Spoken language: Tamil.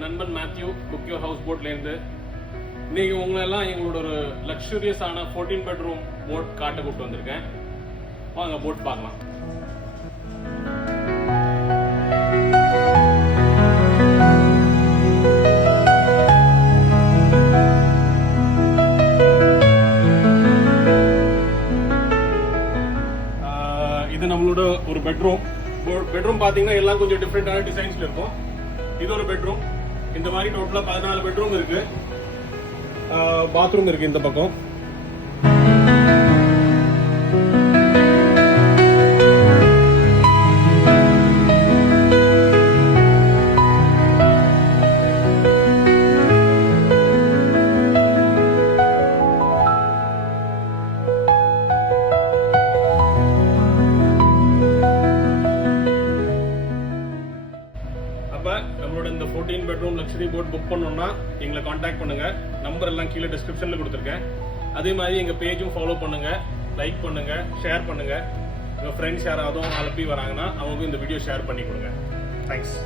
உங்கள் நண்பன் மேத்யூ புக் யுவர் ஹவுஸ் போட்லேருந்து. இன்றைக்கி உங்களெல்லாம் எங்களோட ஒரு லக்ஸூரியஸான 14 பெட்ரூம் போட் காட்ட கூப்பிட்டு வந்திருக்கேன். வாங்க போட் பார்க்கலாம். இது நம்மளோட ஒரு பெட்ரூம். பார்த்தீங்கன்னா எல்லாம் கொஞ்சம் டிஃப்ரெண்டான டிசைன்ஸ்ல இருக்கும். இது ஒரு பெட்ரூம். இந்த மாதிரி டோட்டலா 14 பெட்ரூம் இருக்கு. பாத்ரூம் இருக்கு இந்த பக்கம். நம்மளோட இந்த 14 பெட்ரூம் லக்ஸரி போட் புக் பண்ணணும்னா எங்களை காண்டாக்ட் பண்ணுங்க. நம்பர் எல்லாம் கீழே டிஸ்கிரிப்ஷன்ல கொடுத்துருக்கேன். அதே மாதிரி எங்க பேஜும் ஃபாலோ பண்ணுங்க, லைக் பண்ணுங்க, ஷேர் பண்ணுங்க. உங்க ஃப்ரெண்ட்ஸ் யாராவது அலப்பி வராங்கன்னா அவங்க இந்த வீடியோ ஷேர் பண்ணி கொடுங்க. தேங்க்ஸ்.